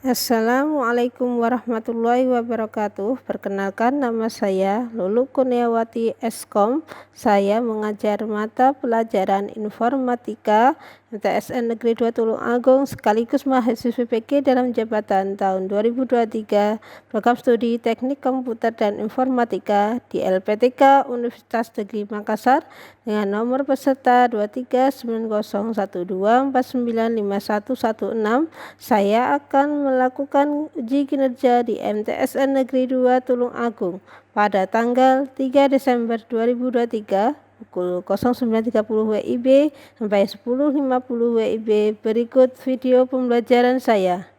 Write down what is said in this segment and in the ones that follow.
Assalamualaikum warahmatullahi wabarakatuh. Perkenalkan, nama saya Lulu Kurniawati Eskom. Saya mengajar mata pelajaran Informatika MTSN Negeri 2 Tulungagung sekaligus mahasiswa PG dalam jabatan tahun 2023 program studi Teknik Komputer dan Informatika di LPTK Universitas Negeri Makassar dengan nomor peserta 239012495116. Saya akan melakukan uji kinerja di MTSN Negeri 2 Tulungagung pada tanggal 3 Desember 2023 pukul 09.30 WIB sampai 10.50 WIB. Berikut video pembelajaran saya.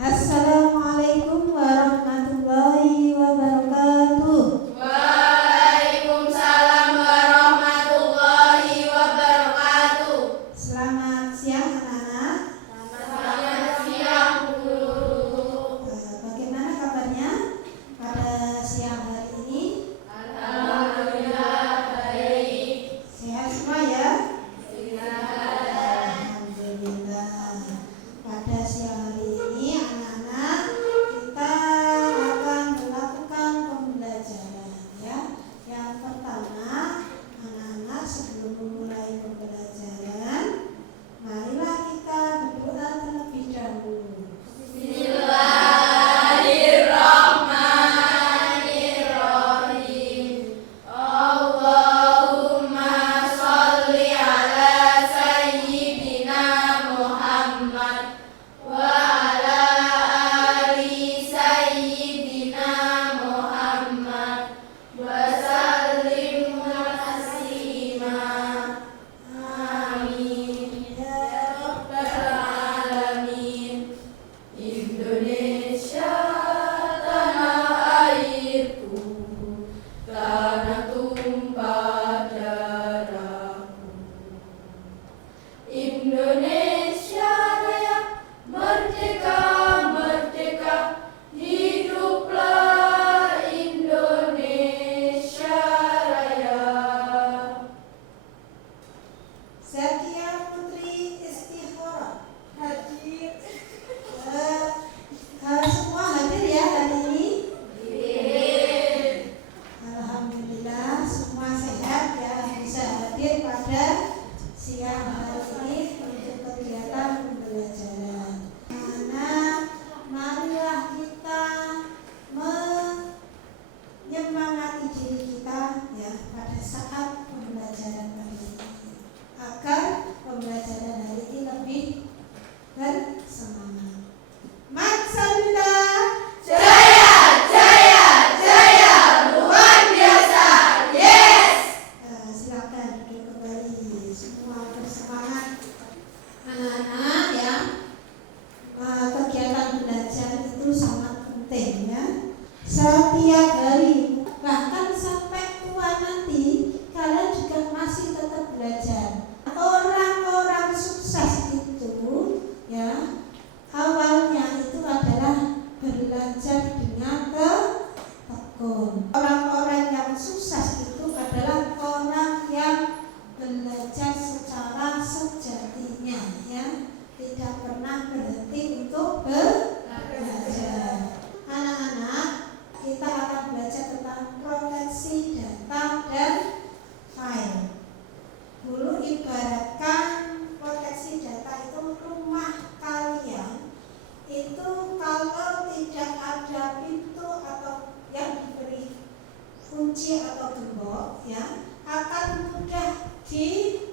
Assalamualaikum warahmatullahi wabarakatuh. Waalaikumsalam warahmatullahi wabarakatuh. Selamat siang anak-anak. Selamat siang guru. Bagaimana kabarnya pada siang hari ini? Alhamdulillah baik. Sehat semua ya? Silakan. Alhamdulillah. Pada siang hari ini anak-anak kita akan melakukan pembelajaran ya. Yang pertama, anak-anak sebelum memulai pembelajaran, marilah kita berdoa terlebih dahulu. Bismillahirrahmanirrahim. Allahumma sholli ala sayyidina Muhammad wa ala ali sayyidina Muhammad wa sallim taslima. Amin ya rabbal alamin. Indonesia tanah airku, tanah tumpah darahku. Indonesia Raya, merdeka, merdeka, hiduplah Indonesia Raya. Zakia Putri Istikharah hadir. Semua hadir ya hari ini. Alhamdulillah semua sehat ya, bisa hadir pada siang hari ini untuk kegiatan pembelajaran. Anak, marilah kita menyemangati diri kita ya pada saat pembelajaran hari ini agar pembelajaran hari ini lebih bersemangat. Maksudnya Jaya, jaya, jaya, luar biasa, yes. silakan duduk kembali, semua bersemangat. Anak-anak ya, kegiatan belajar itu sangat penting ya. Setiap hari, bahkan sampai tua nanti, kalian juga masih tetap belajar. Orang-orang sukses itu ya, awalnya itu adalah belajar dengan tekun. Orang-orang yang sukses itu adalah orang yang belajar secara sejatinya ya, tidak pernah berhenti untuk belajar. Anak-anak, kita akan belajar tentang proteksi data dan file. Dulu ibaratkan proteksi data itu rumah kalian itu kalau tidak ada pintu atau yang diberi kunci atau gembok ya, akan mudah dimasuki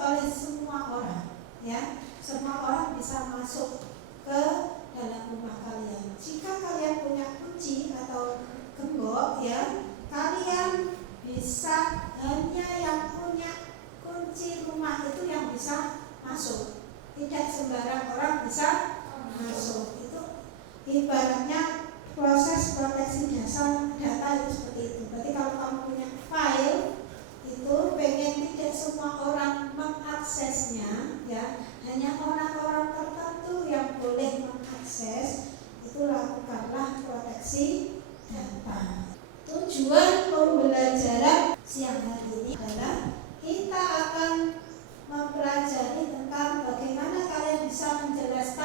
oleh semua orang ya. Semua orang bisa masuk ke dalam rumah kalian. Jika kalian punya kunci atau gembok ya, kalian bisa, hanya yang punya kunci rumah itu yang bisa masuk. Tidak sembarang orang bisa masuk. Itu ibaratnya proses proteksi data itu seperti itu. Berarti kalau kamu punya file itu, pengen tidak semua orang mengaksesnya ya, hanya orang-orang tertentu yang boleh mengakses, itu lakukanlah proteksi data. Tujuan pembelajaran siang hari ini adalah kita akan mempelajari tentang bagaimana kalian bisa menjelaskan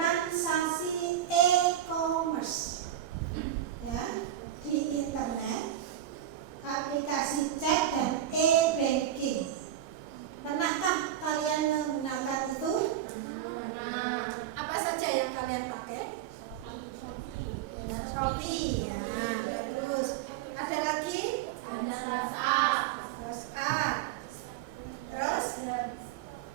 transaksi e-commerce ya di internet, aplikasi chat dan e-banking. Pernahkah kalian menggunakan itu? Apa saja yang kalian pakai? Shopee ya, terus ada lagi? Terus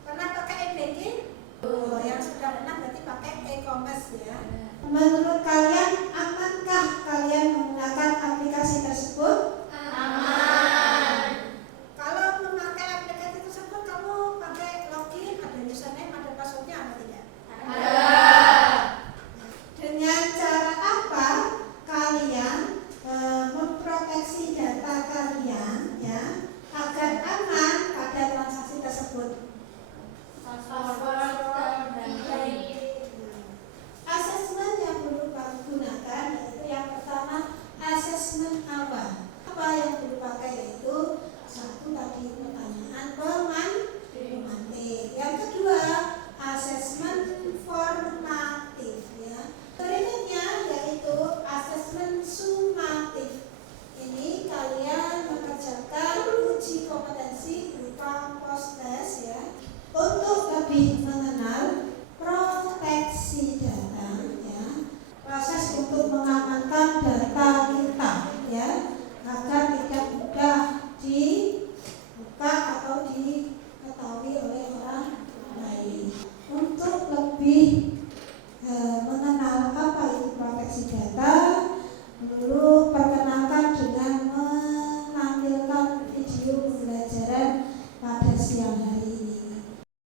pernah pakai e-banking? Oh, yang sudah pernah berarti pakai e-commerce ya. Menurut kalian, amankah kalian menggunakan aplikasi tersebut? Aman. Kalau memakai aplikasi tersebut, kamu pakai login, ada username, ada passwordnya apa tidak? Ada. Dengan cara apa kalian memproteksi data kalian ya agar aman pada transaksi tersebut? Asesmen yang perlu kamu gunakan yaitu yang pertama asesmen awal. Apa yang perlu pakai yaitu satu tadi pertanyaan pemantik. Yang kedua asesmen formatif ya. Berikutnya yaitu asesmen sumatif. Ini kalian mengerjakan uji kompetensi berupa post test ya untuk lebih mengenal proteksi data ya, proses untuk mengamankan data kita ya agar tidak mudah dibuka atau diketahui oleh orang lain. Untuk lebih mengenal apa itu proteksi data, dulu perkenalkan dengan menampilkan video pembelajaran pada siang hari ini.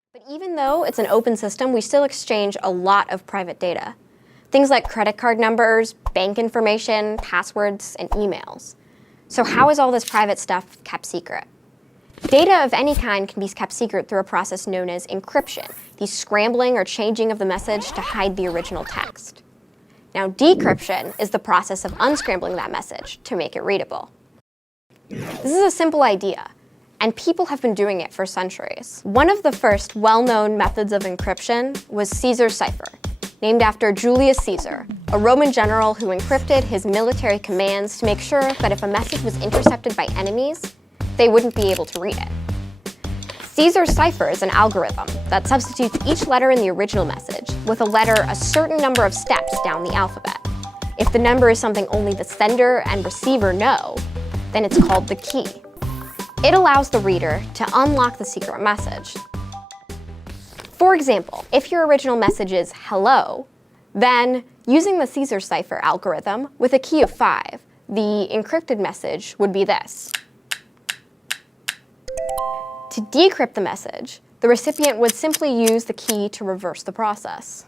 But even though it's an open system, we still exchange a lot of private data. Things like credit card numbers, bank information, passwords, and emails. So how is all this private stuff kept secret? Data of any kind can be kept secret through a process known as encryption, the scrambling or changing of the message to hide the original text. Now, decryption is the process of unscrambling that message to make it readable. This is a simple idea, and people have been doing it for centuries. One of the first well-known methods of encryption was Caesar's cipher, named after Julius Caesar, a Roman general who encrypted his military commands to make sure that if a message was intercepted by enemies, they wouldn't be able to read it. Caesar's cipher is an algorithm that substitutes each letter in the original message with a letter a certain number of steps down the alphabet. If the number is something only the sender and receiver know, then it's called the key. It allows the reader to unlock the secret message. For example, if your original message is hello, then using the Caesar cipher algorithm with a key of 5, the encrypted message would be this. To decrypt the message, the recipient would simply use the key to reverse the process.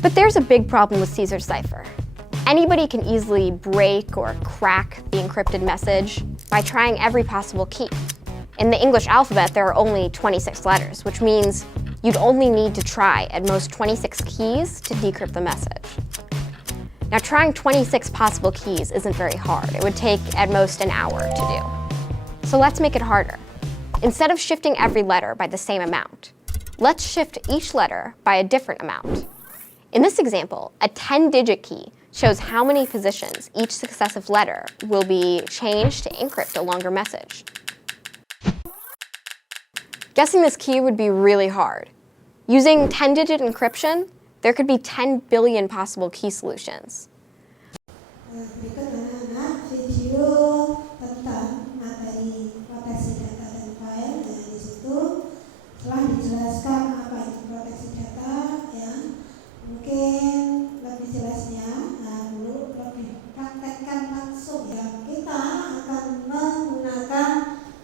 But there's a big problem with Caesar's cipher. Anybody can easily break or crack the encrypted message by trying every possible key. In the English alphabet, there are only 26 letters, which means you'd only need to try at most 26 keys to decrypt the message. Now, trying 26 possible keys isn't very hard. It would take at most an hour to do. So let's make it harder. Instead of shifting every letter by the same amount, let's shift each letter by a different amount. In this example, a 10-digit key shows how many positions each successive letter will be changed to encrypt a longer message. Guessing this key would be really hard. Using 10-digit encryption, there could be 10 billion possible key solutions. Berikut anak-anak video tentang materi proteksi data dan file. Nah, di situ telah dijelaskan apa itu proteksi data ya. Mungkin lebih jelasnya dulu lebih praktekkan langsung ya. Kita akan menggunakan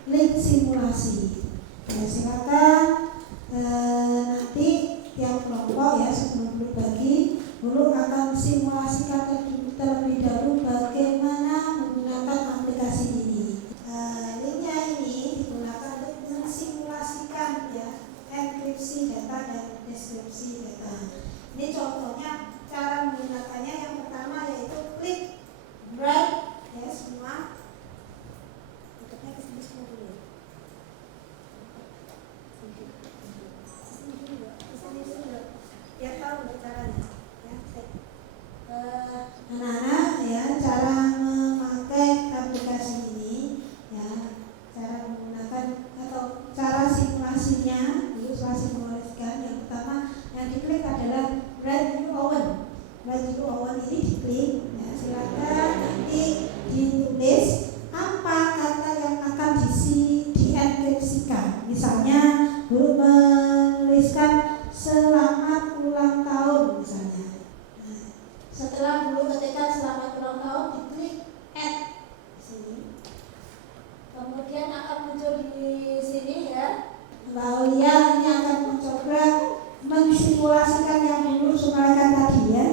link simulasi. Ya, silakan nanti tiap kelompok ya sebelum berbagi guru akan simulasikan terlebih dahulu bagaimana menggunakan aplikasi ini. Linknya ini digunakan untuk mensimulasikan ya enkripsi data dan deskripsi data. Ini contohnya cara menggunakannya. Yang pertama yaitu klik bright ya semua. Tutupnya ke sini semua dulu. selamat ulang tahun misalnya. Nah, setelah dulu ketika selamat ulang tahun diklik add di sini. Kemudian akan muncul di sini ya. Mbak Aulia ini akan mencoba mensimulasikan yang dulu sumarakan tadi ya.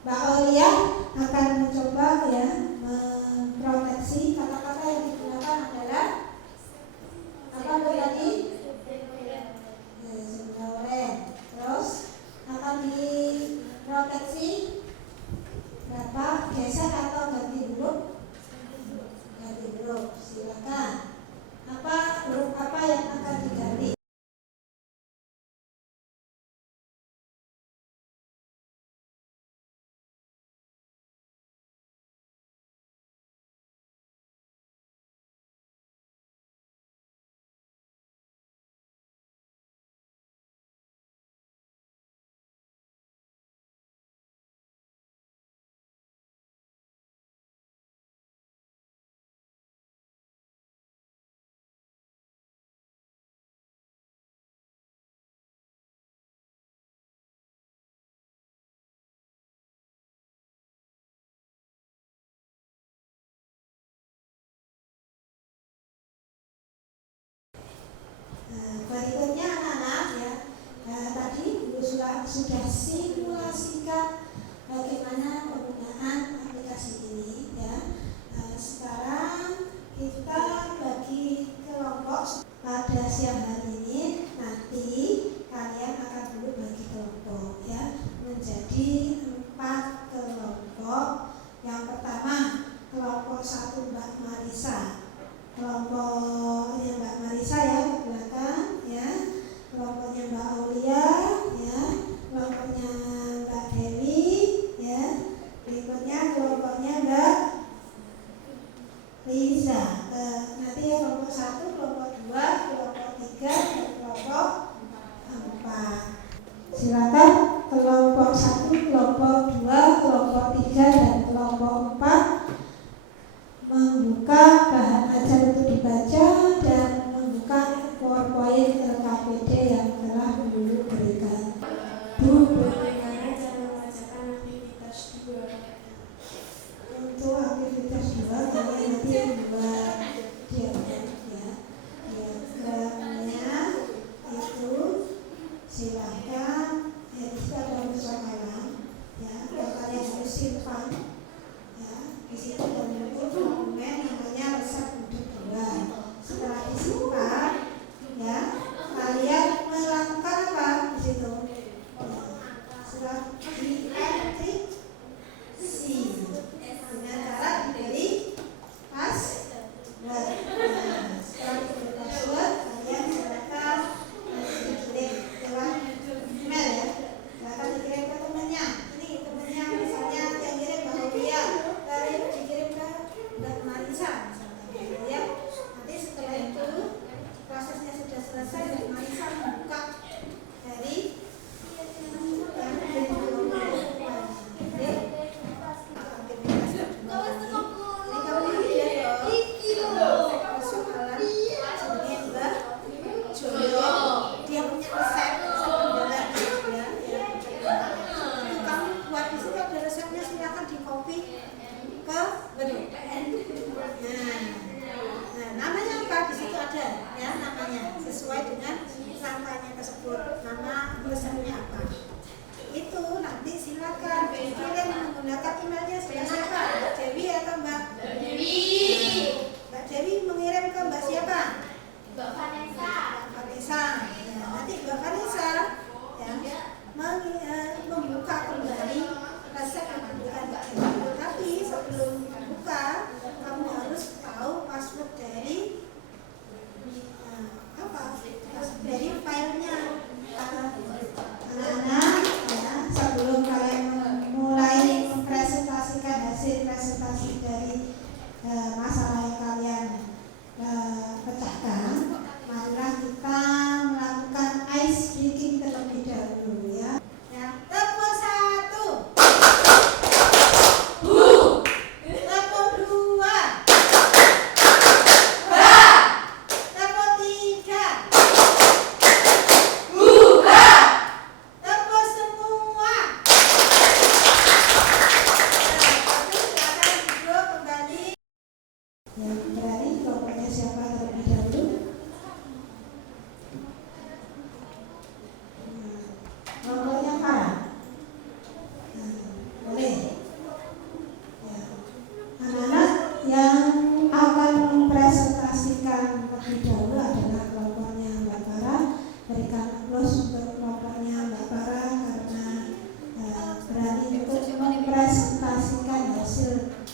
Mbak Aulia akan mencoba ya memproteksi kata-kata yang digunakan adalah apa tadi? Sumber. Terus akan diproteksi berapa? Geser atau ganti huruf? Ganti huruf. Silakan. Apa huruf apa yang akan diganti? Berikutnya anak-anak ya, tadi Ibu sudah simulasikan bagaimana penggunaan aplikasi ini ya. Sekarang kita bagi kelompok pada siang hari ini. Nanti kalian akan dulu bagi kelompok ya menjadi 4 kelompok. Yang pertama kelompok 1 Mbak Marisa. Kelompoknya Mbak Marisa ya ke belakang ya, kelompoknya Mbak Aulia ya, kelompoknya Mbak Dewi ya, berikutnya kelompoknya Mbak Liza. Nanti ya kelompok 1, kelompok 2, kelompok 3, dan kelompok 4. Silakan kelompok 1, kelompok 2, kelompok 3, dan kelompok 4 membuka bahan ajar untuk dibaca dan membuka PowerPoint LKPD yang telah dulu berikan. Bu, bagaimana cara membacakan aktivitas 2? Untuk aktivitas 2 kalian nanti membuat diagram ya. Diagramnya itu silahkan ya, kita ada unsur kalam ya, kalian harus simpan ya. Di situ ada dokumen namanya resep untuk 2. Setelah disimpan ya, kalian melakukan apa di situ? Setelah dieditasi dengan cara diberi password. Setelah diberi password, kalian silakan dikirim lewat email ya. Silakan dikirim ke temannya. Ini temannya misalnya yang kirim Mbak Aulia, kalian dikirim ke Mbak Marisa misalnya ya. Nanti setelah itu prosesnya sudah selesai, Mbak Marisa membuka dari yang dia punya resep penjualan ya. Itu kamu buat di situ ada resepnya, silakan di copy ke Word. Nah, namanya apa di situ ada ya, namanya sesuai dengan rangkanya tersebut, nama resepnya apa. Itu nanti silakan kirim menggunakan emailnya siapa? Mbak Dewi atau Mbak Dewi. Mbak Dewi mengirim ke Mbak siapa? Mbak Vanessa. Mbak Vanessa. Ya, nanti Mbak Vanessa ya membuka kembali resep yang diberikan Mbak Dewi. Tapi sebelum buka, kamu harus tahu password dari dari filenya. Anak-anak ya, sebelum kalian mulai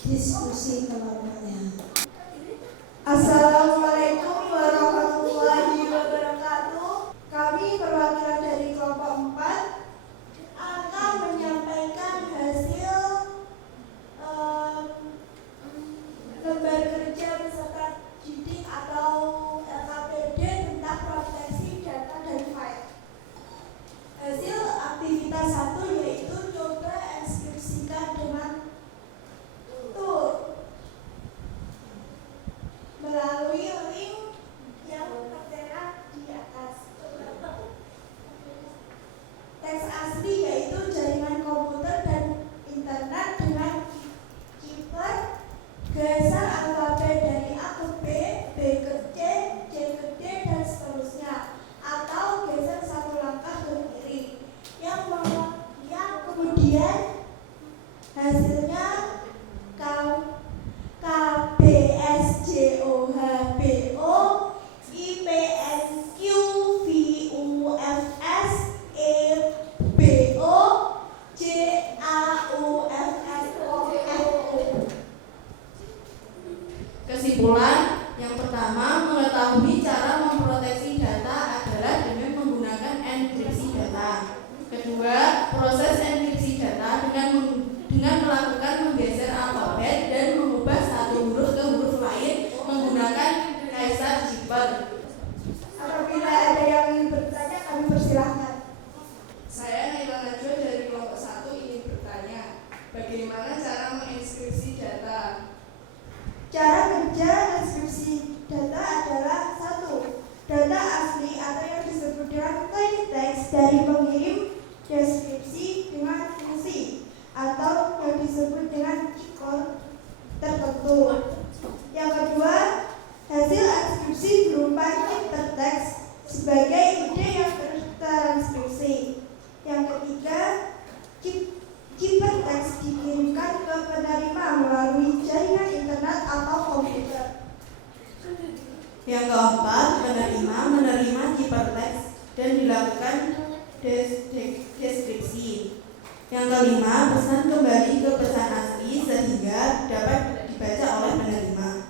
diskusi kelompoknya. Assalamualaikum warahmatullahi wabarakatuh. Kami perwakilan dari kelompok 4 akan menyampaikan hasil lembar kerja peserta didik atau LKPD tentang proteksi data dan file. Hasil aktivitas 1 yaitu coba enskripsikan dengan tool melalui link yang tertera di atas. Teks asli yaitu jaringan komputer dan internet dengan keyboard, geser alfabet dari A ke B, B ke C, C ke D, dan seterusnya, atau geser satu langkah ke kiri. Yang kemudian hasilnya KBSJOHBO IPNQ VUFS EBO JAUFSOFO. Kesimpulan, yang pertama, mengetahui cara memproteksi data adalah dengan menggunakan enkripsi data. Kedua, proses enkripsi data dengan melakukan menggeser alfabet dan mengubah satu huruf ke huruf lain menggunakan Kaiser Jipper. Apabila ada yang ingin bertanya, kami persilahkan. Saya Naila Najwa dari kelompok 1 ingin bertanya, bagaimana cara menginskripsi data? Cara kerja enskripsi data adalah 1. Data asli atau yang disebut dengan plain text dari pengirim deskripsi dengan fungsi atau yang disebut dengan ikon tertentu. Yang kedua, hasil enskripsi berupa hypertext sebagai ide yang tertranskripsi. Yang ketiga, hypertext dikirimkan ke penerima melalui jaringan internet atau komputer. Yang keempat, penerima menerima hypertext dan dilakukan deskripsi. Yang kelima, pesan kembali ke pesan asli sehingga dapat dibaca oleh penerima.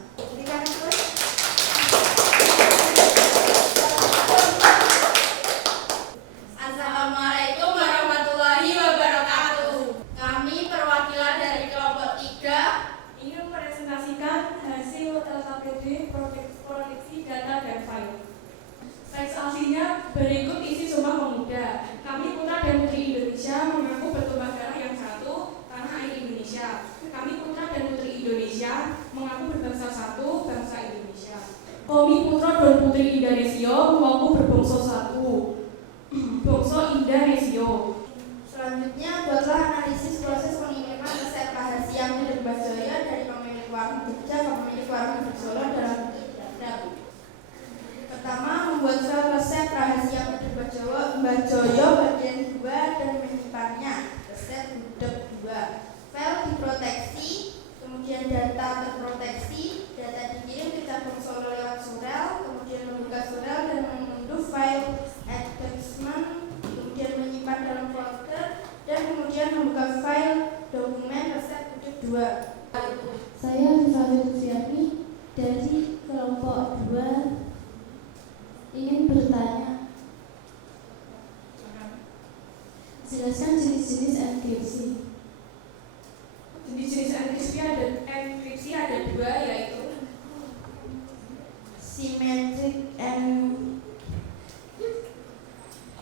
Assalamualaikum warahmatullahi wabarakatuh. Kami perwakilan dari kelompok 3 ingin presentasikan hasil LKPD proteksi data dan file. Teks aslinya berikut isi Sumpah Pemuda. Kami putra dan putri Indonesia mengaku bertumpah darah yang satu, tanah air Indonesia. Kami putra dan putri Indonesia mengaku berbangsa satu, bangsa Indonesia. Kami putra dan putri Indonesia mengaku berbangsa satu, bangsa Indonesia. Selanjutnya, buatlah analisis proses pengiriman resep rahasia milik Mbah Jaya dari pemilik warung Jogja ke pemilik warung di Solo dalam bentuk diagram. Pertama, membuat file resep rahasia milik Mbah Jaya bagian 2 dan menyimpannya. Resep budak 2. File diproteksi, kemudian data terproteksi, data dikirim ke cabang Solo lewat surel, kemudian membuka surel dan mengunduh file attachment, kemudian menyimpan dalam folder, dan kemudian membuka file dokumen resep budak 2. Saya Rifat Sufiani dari kelompok 2 ingin bertanya, jelaskan jenis-jenis enkripsi. Jenis-jenis enkripsi ada 2, yaitu Symmetric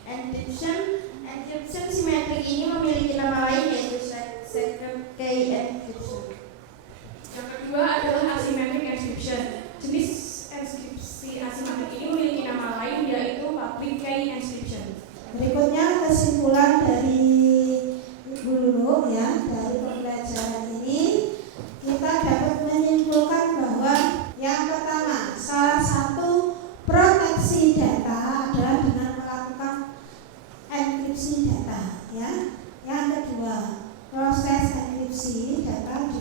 encryption. Encryption simetrik ini memiliki nama lain yaitu secret key encryption. yang kedua adalah asymmetric encryption. Jenis enkripsi asimetrik ini memiliki nama lain yaitu public key encryption. Berikutnya kesimpulan dari Ibu Lulu ya, dari pembelajaran ini kita dapat menyimpulkan bahwa yang pertama, salah satu proteksi data adalah dengan melakukan enkripsi data ya. Yang kedua, proses enkripsi data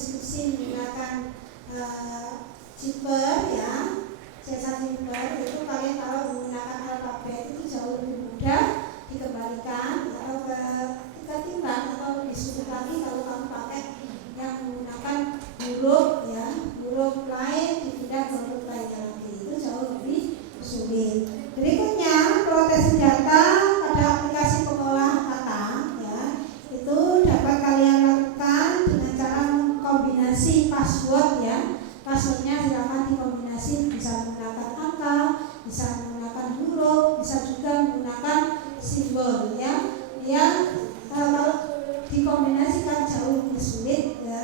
berdiskusi menggunakan Jibber ya, jasa Jibber itu kalian kalau menggunakan alfabet itu jauh lebih mudah dikembalikan atau ketimbang atau disusun lagi kalau kamu pakai yang menggunakan huruf ya, huruf lain dipindah ke huruf lainnya lagi, itu jauh lebih sulit. Berikutnya proteksi data pada aplikasi pengolah kata ya, itu dapat kalian lakukan dengan cara mengkombinasi password ya. Passwordnya silakan dikombinasi, bisa menggunakan angka, bisa menggunakan huruf, bisa juga menggunakan simbol ya. Yang kalau dikombinasikan jauh lebih sulit ya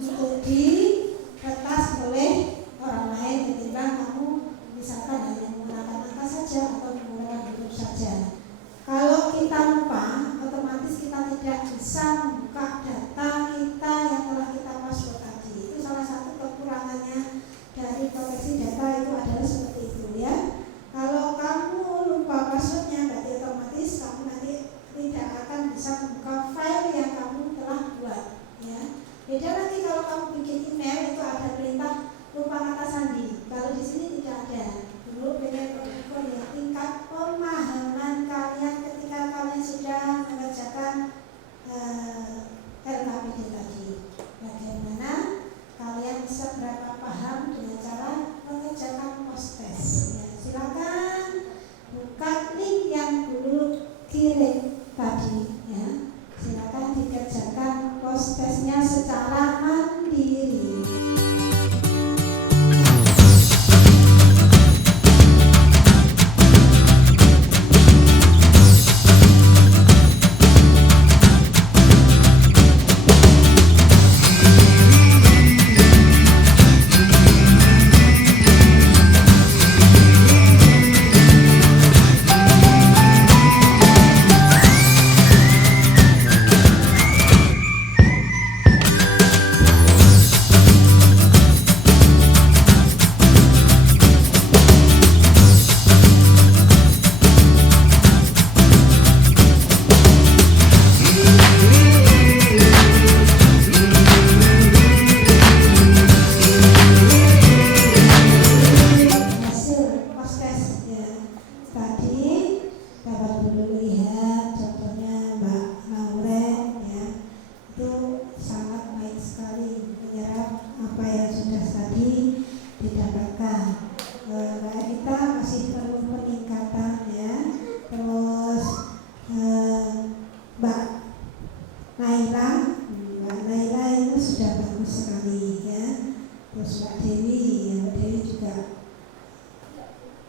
untuk diretas oleh orang lain ketimbang kamu misalkan hanya menggunakan angka saja atau menggunakan huruf saja. Kalau kita lupa, otomatis kita tidak bisa membuka data kita yang telah kita password tadi. Itu salah satu kekurangannya dari proteksi data itu adalah seperti itu ya. Kalau kamu lupa passwordnya, berarti otomatis kamu nanti tidak akan bisa membuka file yang kamu telah buat ya. Beda lagi kalau kamu bikin email itu ada perintah lupa kata sandi. Kalau di sini tidak ada. Dulu pengen ya, tingkat pemahaman kalian ketika kalian sudah mengerjakan LKPD tadi. Bagaimana kalian bisa berapa paham dengan cara mengerjakan post test ya. Silakan buka link yang dulu kirim tadi ya. Silakan dikerjakan post testnya secara mandiri.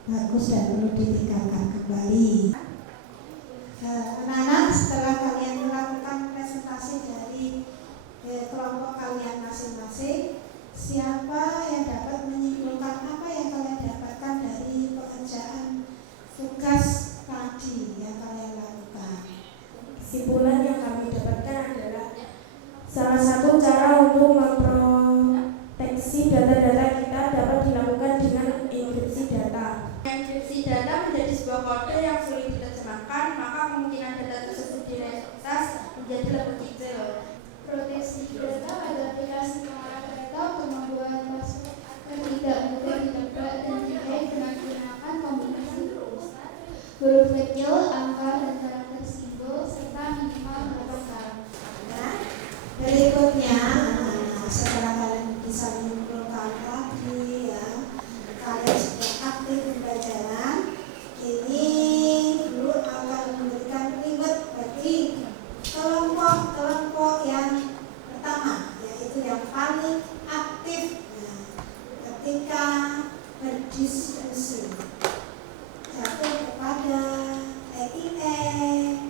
Bagus dan perlu ditingkatkan kembali. Anak-anak, setelah kalian melakukan presentasi dari kelompok kalian masing-masing, siapa yang dapat menyimpulkan apa yang kalian dapatkan dari pekerjaan tugas tadi yang kalian lakukan? Kesimpulan yang kami dapatkan adalah salah satu cara untuk memproteksi data-data kita dapat dilakukan dengan enkripsi data. Enkripsi data menjadi sebuah kode yang sulit diterjemahkan, maka kemungkinan data tersebut diretas menjadi lebih kecil. Proteksi data pada aplikasi pengolah data untuk membuat password agar tidak mudah ditebak dan dihack dengan menggunakan kombinasi huruf kecil, angka, dan karakter simbol serta minimal 8 karakter. Nah, berikutnya setelah kalian bisa menyimpulkan tadi ya, kalian sudah aktif pembelajaran. Ini dulu akan memberikan reward bagi kelompok yang pertama, yaitu yang paling aktif ketika berdiskusi. Jatuh kepada EIE.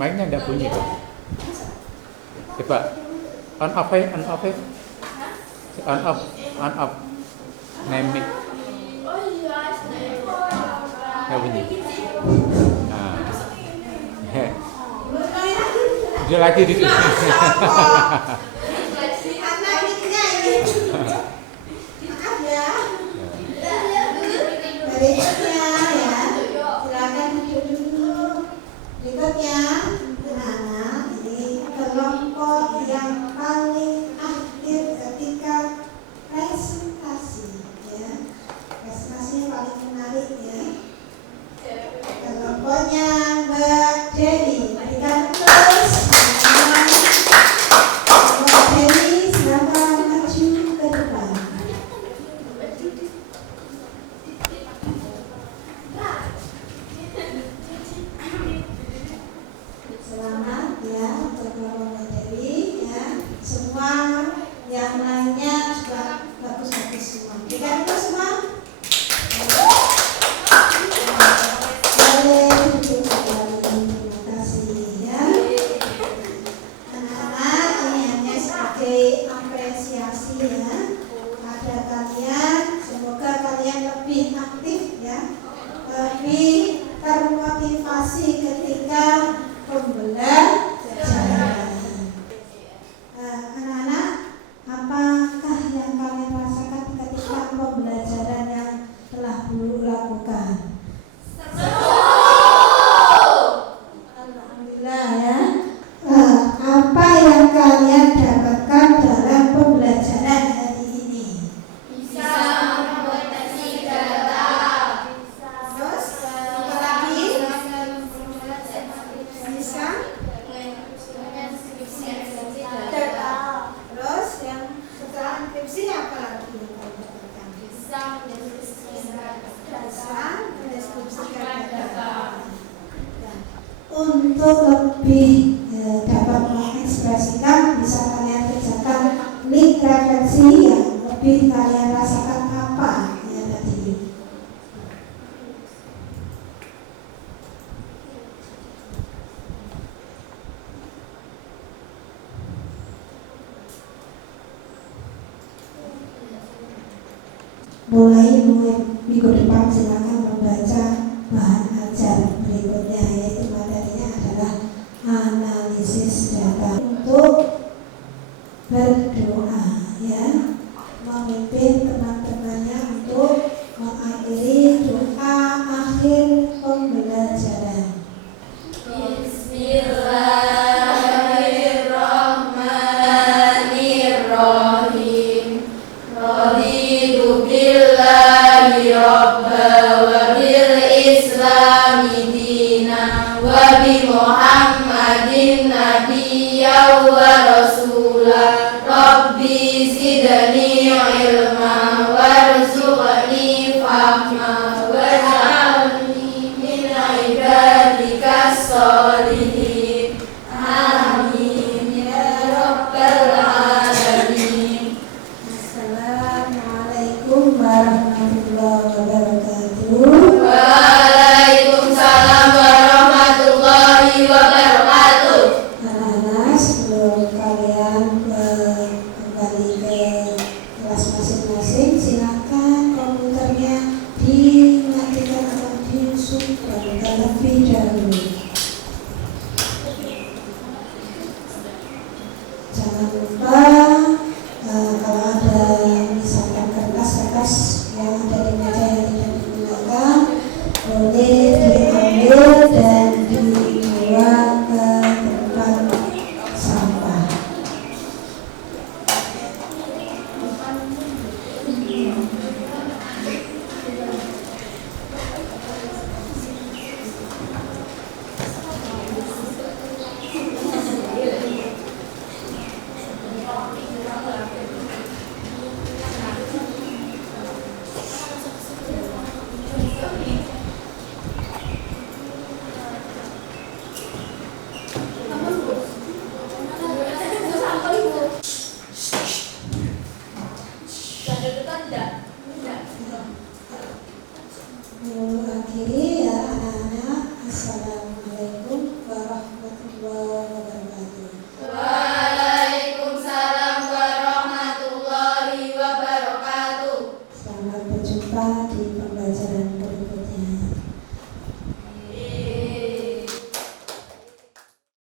Mic-nya nggak bunyi tuh. Coba on off ya, on off ya. On off. Name nggak bunyi. Nah. Dia lagi di sini. Anaknya ini. Maaf ya. Berikutnya ya, silakan duduk dulu. Berikutnya, anak-anak, ini kelompok yang paling akhir ketika presentasi, ya. Presentasinya paling menarik ya. Kelompoknya Mbak Dewi, berikan terus. Mbak Dewi, silakan maju ke depan. Selamat ya untuk Mbak Dewi ya. Semua yang lainnya juga bagus-bagus semua. Berikan terus semua. Boleh duduk kembali. Terima kasih ya. Anak-anak, ini hanya sebagai apresiasi ya pada kalian. Semoga kalian lebih aktif ya, lebih termotivasi ketika pembelajaran. Anak-anak, apakah yang kalian rasakan ketika pembelajaran yang telah Guru lakukan? Alhamdulillah ya. Apa yang kalian dapatkan dalam pembelajaran hari ini? Bisa mendeteksi data. Terus, apa lagi? Bisa? Data. Terus yang setelah enkripsi apa lagi yang kalian dapatkan? Bisa mendeskripsikan data. Untuk lebih dapat mengekspresikan, bisa kalian kerjakan link referensi yang lebih kalian rasakan apa ya tadi. Mulai minggu depan silakan membaca bahan ajar berikutnya, yaitu materinya adalah analisis data. Untuk berdoa ya, memimpin teman-temannya untuk mengakhiri doa akhir pembelajaran. Bismillahirrahmanirrahim. Raditu billahi rabba wa bil islami dina wa bi Muhammadin nabiyya wa rasula. Rabbi zidni ilma warzuqni fahma waj'alni min ibadika sholihin. Amin ya rabbal alamin. Assalamualaikum warahmatullahi wabarakatuh. Waalaikumsalam warahmatullahi wabarakatuh. Anak-anak, sebelum kalian kembali ke kelas masing-masing, silakan komputernya dimatikan atau dihidupkan terlebih dahulu. Jangan lupa kalau ada misalkan kertas-kertas yang ada di meja yang tidak digunakan, boleh diambil dan dibuang ke tempat sampah. berjumpa di pembelajaran